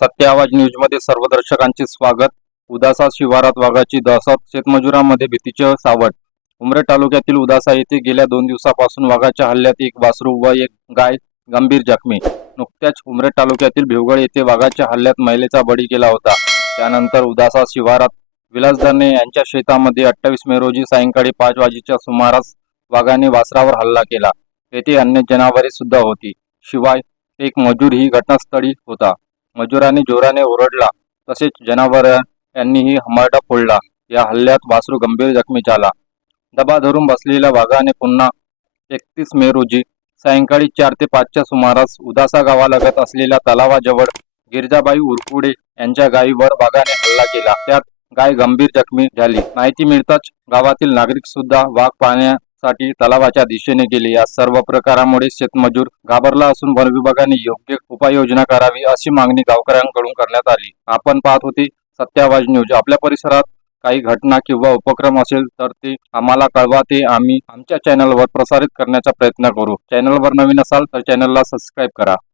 सत्य आवाज न्यूजमध्ये सर्व दर्शकांचे स्वागत. उदासा शिवारात वाघाची दहशत शेतमजुरांमध्ये भीतीचे सावट. उमरे तालुक्यातील उदासा येथे गेल्या दोन दिवसापासून वाघाच्या हल्ल्यात एक वासरू व एक गाय गंभीर जखमी. नुकत्याच उमरे तालुक्यातील भिवगळ येथे वाघाच्या हल्ल्यात महिलेचा बळी गेला होता. त्यानंतर उदासा शिवारात विलास दर्णे यांच्या शेतामध्ये अठ्ठावीस मे रोजी सायंकाळी पाच वाजेच्या सुमारास वाघाने वासरावर हल्ला केला. तेथे अन्य जनावरे सुद्धा होती. शिवाय एक मजूर ही घटनास्थळी होता. मजुराने जोराने ओरडला. तसेच जनावर यांनीही हमरडा फोडला. या हल्ल्यात वासरू गंभीर जखमी झाला. दबा धरून बसलेल्या वाघाने पुन्हा एकतीस मे रोजी सायंकाळी चार ते पाचच्या सुमारास उदासा गावालगत असलेल्या तलावाजवळ गिरजाबाई उरकुडे यांच्या गायीवर वाघाने हल्ला केला. त्यात गाय गंभीर जखमी झाली. माहिती मिळताच गावातील नागरिक सुद्धा वाघ पाहण्या साठी तलावाच्या दिशेने गेले या सर्व प्रकारामुळे शेतमजूर घाबरला असून वन विभागाने योग्य उपाययोजना करावी अशी मागणी गावकऱ्यांकडून करण्यात आली. आपण पाहत होते सत्यावाज न्यूज. आपल्या परिसरात काही घटना किंवा उपक्रम असेल तर ते आम्हाला कळवा. ते आम्ही आमच्या चॅनलवर प्रसारित करण्याचा प्रयत्न करू. चॅनलवर नवीन असाल तर चॅनलला सबस्क्राईब करा.